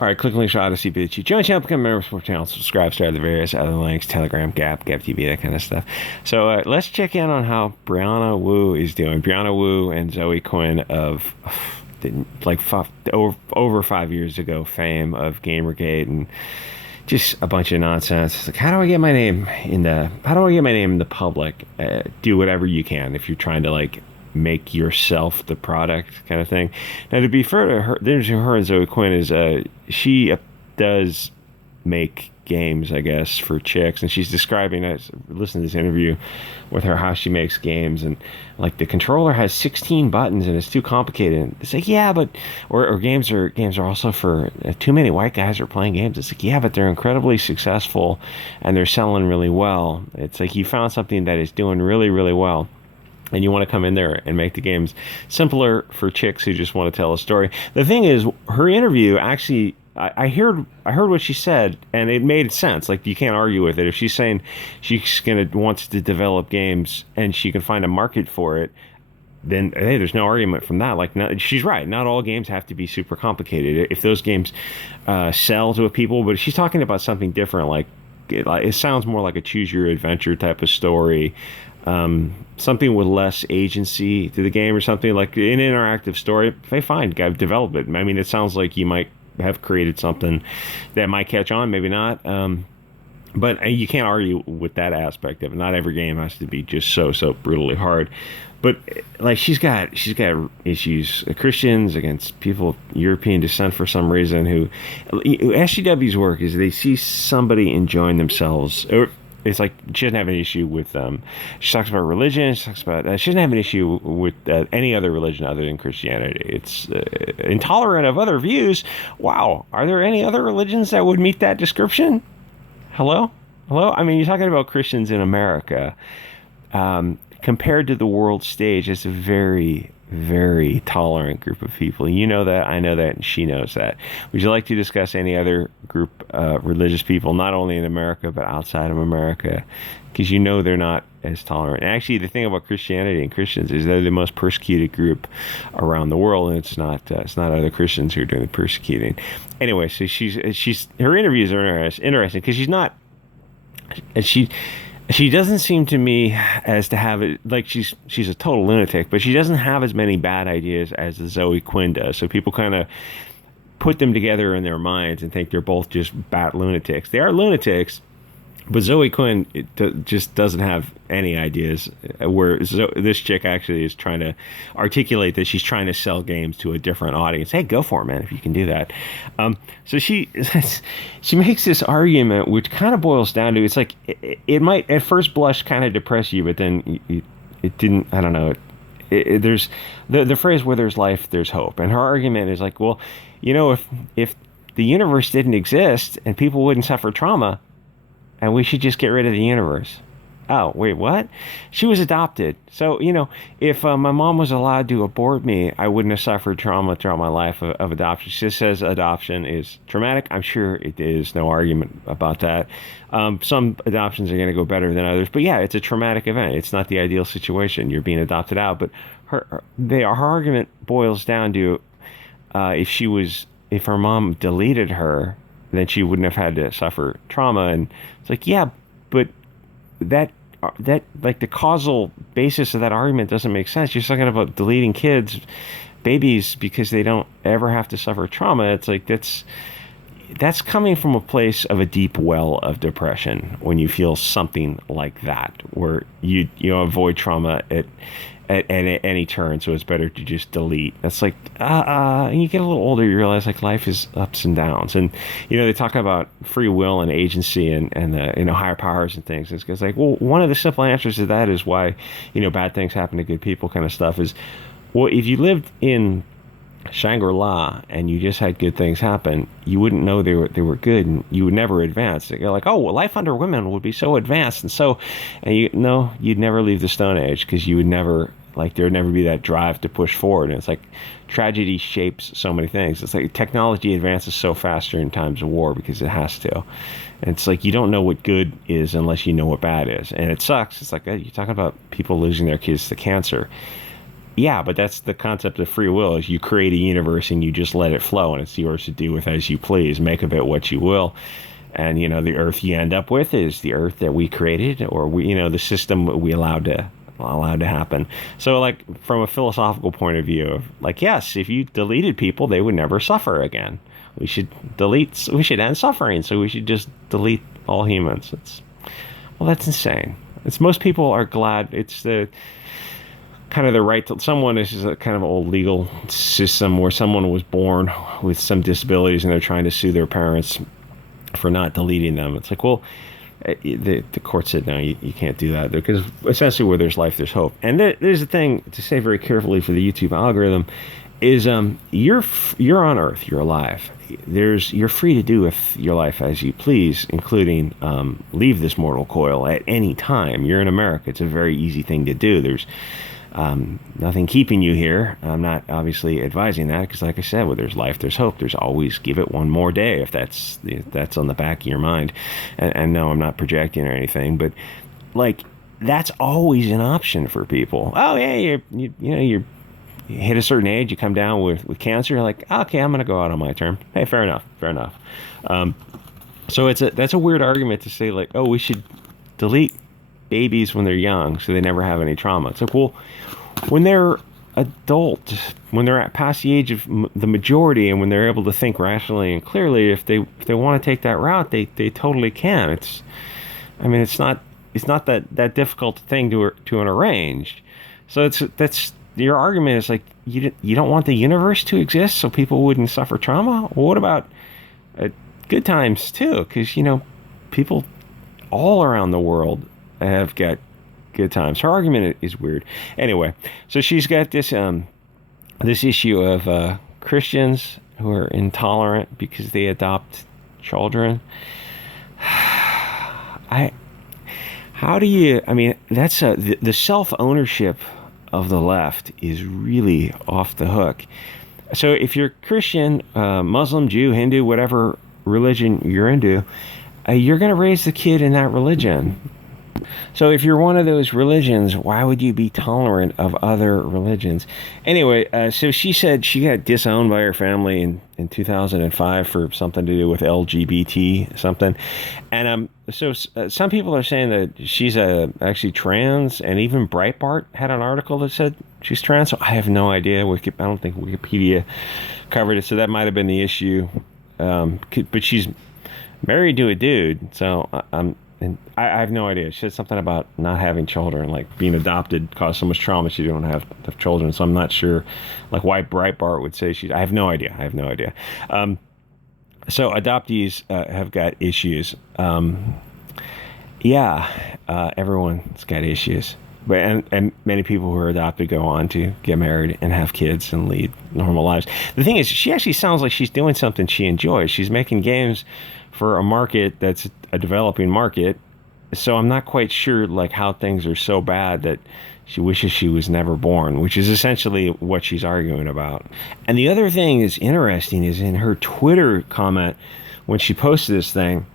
All right, click the links to Odyssey, bitch. Join the channel, become a member of the channel, subscribe, start the various other links, Telegram, Gap TV, that kind of stuff. So let's check in on how Brianna Wu is doing. Brianna Wu and Zoe Quinn of like over 5 years ago fame of Gamergate and just a bunch of nonsense. It's like, how do I get my name in the public? Do whatever you can if you're trying to like make yourself the product kind of thing. Now, to be fair to her, there's her and Zoe Quinn is she does make games, I guess, for chicks, and she's describing, I listened to this interview with her, how she makes games, and like the controller has 16 buttons and it's too complicated. And it's like, yeah, but or games are also for too many white guys are playing games. It's like, yeah, but they're incredibly successful and they're selling really well. It's like you found something that is doing really, really well, and you want to come in there and make the games simpler for chicks who just want to tell a story. The thing is, her interview actually, I heard what she said, and it made sense. Like, you can't argue with it. If she's saying wants to develop games and she can find a market for it, then hey, there's no argument from that. Like, she's right. Not all games have to be super complicated. If those games sell to people, but she's talking about something different. Like, it sounds more like a choose your adventure type of story. Something with less agency to the game, or something like an interactive story. Hey, fine, develop it. I mean, it sounds like you might have created something that might catch on, maybe not. But you can't argue with that aspect of it. Not every game has to be just so brutally hard. But like, she's got issues, Christians against people of European descent for some reason. Who SGW's work is, they see somebody enjoying themselves. It's like she doesn't have an issue with them. She talks about religion. She talks about she doesn't have an issue with any other religion other than Christianity. It's intolerant of other views. Wow, are there any other religions that would meet that description? Hello. I mean, you're talking about Christians in America. Compared to the world stage, it's a very, very tolerant group of people. You know that, I know that, and she knows that. Would you like to discuss any other group, religious people, not only in America, but outside of America? Because you know they're not as tolerant. And actually, the thing about Christianity and Christians is they're the most persecuted group around the world, and it's not other Christians who are doing the persecuting. Anyway, so she's her interviews are interesting because she's not, she doesn't seem to me as to have it, like she's a total lunatic, but she doesn't have as many bad ideas as the Zoe Quinn does. So people kind of put them together in their minds and think they're both just bat lunatics. They are lunatics, but Zoe Quinn just doesn't have any ideas. Where this chick actually is trying to articulate that she's trying to sell games to a different audience. Hey, go for it, man, if you can do that. So she makes this argument, which kind of boils down to, it's like it might at first blush kind of depress you, but then it didn't. I don't know. There's the phrase "where there's life, there's hope," and her argument is like, well, you know, if the universe didn't exist and people wouldn't suffer trauma, and we should just get rid of the universe. Oh, wait, what? She was adopted. So, you know, if my mom was allowed to abort me, I wouldn't have suffered trauma throughout my life of adoption. She says adoption is traumatic. I'm sure it is. No argument about that. Some adoptions are going to go better than others. But yeah, it's a traumatic event. It's not the ideal situation. You're being adopted out. But her argument boils down to if her mom deleted her, then she wouldn't have had to suffer trauma. And it's like, yeah, but that like the causal basis of that argument doesn't make sense. You're talking about deleting babies because they don't ever have to suffer trauma. It's like that's coming from a place of a deep well of depression when you feel something like that, where you avoid trauma at any turn, so it's better to just delete. That's like, and you get a little older, you realize like life is ups and downs, and they talk about free will and agency and higher powers and things. It's like, well, one of the simple answers to that is why bad things happen to good people kind of stuff is, well, if you lived in Shangri-La and you just had good things happen, you wouldn't know they were good, and you would never advance. You're like, oh, well, life under women would be so advanced, and you'd never leave the Stone Age, because you would never, like, there would never be that drive to push forward. And it's like tragedy shapes so many things. It's like technology advances so faster in times of war because it has to. And it's like you don't know what good is unless you know what bad is, and it sucks. It's like you're talking about people losing their kids to cancer. Yeah, but that's the concept of free will, is you create a universe and you just let it flow, and it's yours to do with as you please, make of it what you will. And, the earth you end up with is the earth that we created, or the system we allowed to happen. So, like, from a philosophical point of view, like, yes, if you deleted people, they would never suffer again. We should end suffering, so we should just delete all humans. That's insane. Most people are glad it's the kind of the right to someone. This is a kind of old legal system where someone was born with some disabilities and they're trying to sue their parents for not deleting them. It's like, well, the court said no, you can't do that, because essentially where there's life, there's hope. And there's a thing to say very carefully for the YouTube algorithm is you're on Earth, you're alive. You're free to do with your life as you please, including leave this mortal coil at any time. You're in America. It's a very easy thing to do. There's nothing keeping you here. I'm not obviously advising that, because like I said, where there's life, there's hope. There's always give it one more day, if that's on the back of your mind. And no, I'm not projecting or anything, but like, that's always an option for people. Oh yeah, you hit a certain age, you come down with cancer, you're like, okay, I'm going to go out on my term. Hey, fair enough. So that's a weird argument to say, like, oh, we should delete babies when they're young so they never have any trauma. It's like, well, when they're adult, when they're past the age of the majority, and when they're able to think rationally and clearly, if they want to take that route, they totally can. It's not that difficult thing to arrange. So that's your argument is like, you don't want the universe to exist so people wouldn't suffer trauma? Well, what about good times too? Because people all around the world have got good times. Her argument is weird. Anyway, so she's got this issue of Christians who are intolerant because they adopt children. That's the self-ownership of the left is really off the hook. So if you're Christian, Muslim, Jew, Hindu, whatever religion you're into, you're going to raise the kid in that religion. So if you're one of those religions, why would you be tolerant of other religions? Anyway, so she said she got disowned by her family in 2005 for something to do with LGBT something. And so some people are saying that she's actually trans, and even Breitbart had an article that said she's trans. So I have no idea. I don't think Wikipedia covered it, so that might have been the issue. But she's married to a dude, so I have no idea. She said something about not having children, like being adopted caused so much trauma she didn't have children. So I'm not sure, like, why Breitbart would say I have no idea. So adoptees have got issues. Everyone's got issues. But and many people who are adopted go on to get married and have kids and lead normal lives. The thing is, she actually sounds like she's doing something she enjoys. She's making games for a market that's a developing market. So I'm not quite sure, like, how things are so bad that she wishes she was never born, which is essentially what she's arguing about. And the other thing that's interesting is in her Twitter comment, when she posted this thing,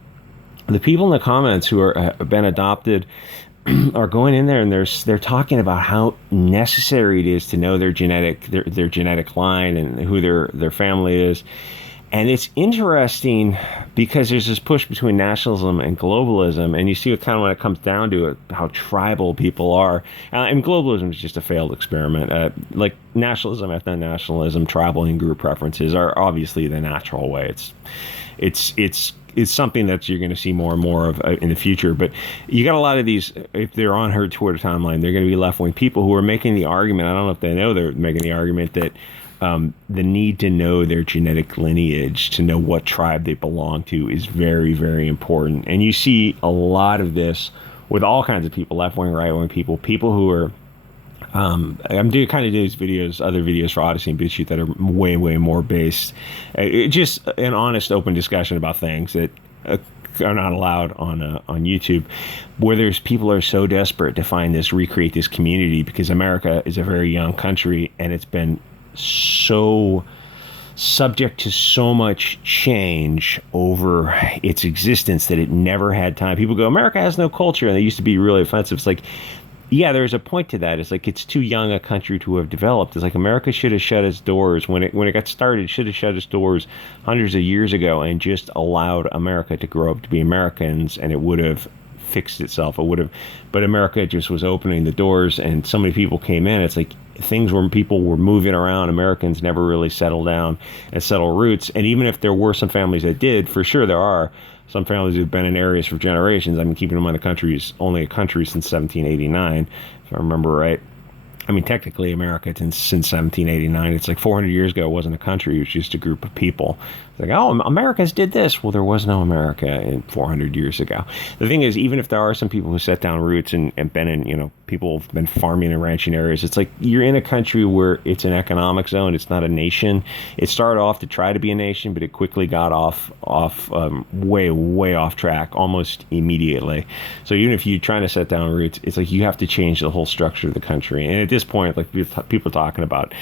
the people in the comments who have been adopted are going in there and they're talking about how necessary it is to know their genetic line and who their family is. And it's interesting because there's this push between nationalism and globalism, and you see it kind of when it comes down to it, how tribal people are. And globalism is just a failed experiment. Like nationalism, ethno-nationalism, tribal and group preferences are obviously the natural way. It's something that you're going to see more and more of in the future. But you got a lot of these, if they're on her Twitter timeline, they're going to be left-wing people who are making the argument. I don't know if they know they're making the argument that the need to know their genetic lineage, to know what tribe they belong to, is very, very important. And you see a lot of this with all kinds of people, left-wing, right-wing people who are, I'm doing these videos, other videos for Odyssey and BitChute that are way, way more based. Just an honest, open discussion about things that are not allowed on YouTube, where there's people are so desperate to recreate this community, because America is a very young country and it's been so subject to so much change over its existence that it never had time. People go, America has no culture, and they used to be really offensive. It's like, Yeah, there's a point to that. It's like it's too young a country to have developed. It's like America should have shut its doors when it got started. Should have shut its doors hundreds of years ago and just allowed America to grow up to be Americans, and it would have fixed itself. It would have, but America just was opening the doors, and so many people came in. It's like things where people were moving around. Americans never really settled down and settled roots. And even if there were some families that did, for sure there are some families who've been in areas for generations. I mean, keeping in mind the country is only a country since 1789, if I remember right. I mean, technically, America since 1789, it's like 400 years ago, it wasn't a country, it was just a group of people. It's like, oh, Americans did this. Well, there was no America in 400 years ago. The thing is, even if there are some people who set down roots and been in, people have been farming and ranching areas, it's like you're in a country where it's an economic zone. It's not a nation. It started off to try to be a nation, but it quickly got off way off track almost immediately. So even if you're trying to set down roots, it's like you have to change the whole structure of the country. And at this point, like people talking about,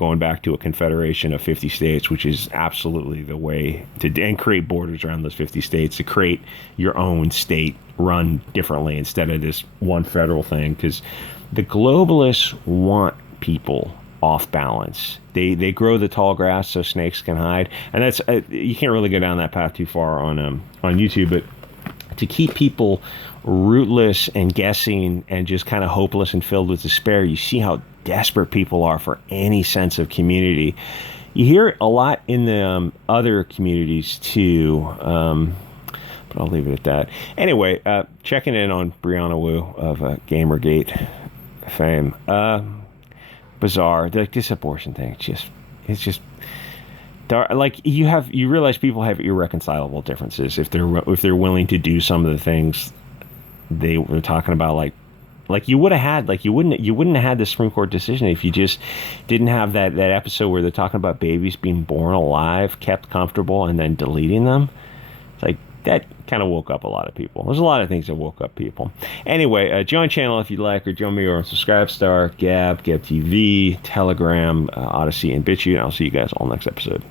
going back to a confederation of 50 states, which is absolutely the way to, and create borders around those 50 states to create your own state run differently instead of this one federal thing, because the globalists want people off balance. They grow the tall grass so snakes can hide, and that's you can't really go down that path too far on YouTube, but to keep people rootless and guessing and just kind of hopeless and filled with despair, you see how desperate people are for any sense of community. You hear it a lot in the other communities too, but I'll leave it at that. Anyway, checking in on Brianna Wu of Gamergate fame. Bizarre. Like this abortion thing. It's just like you realize people have irreconcilable differences if they're willing to do some of the things they were talking about, like you would have had, like you wouldn't have had the Supreme Court decision if you just didn't have that episode where they're talking about babies being born alive, kept comfortable, and then deleting them. It's like that kind of woke up a lot of people. There's a lot of things that woke up people. Anyway, join channel if you'd like, or join me over on Subscribestar, Gab TV, Telegram, Odyssey, and BitChute. I'll see you guys all next episode.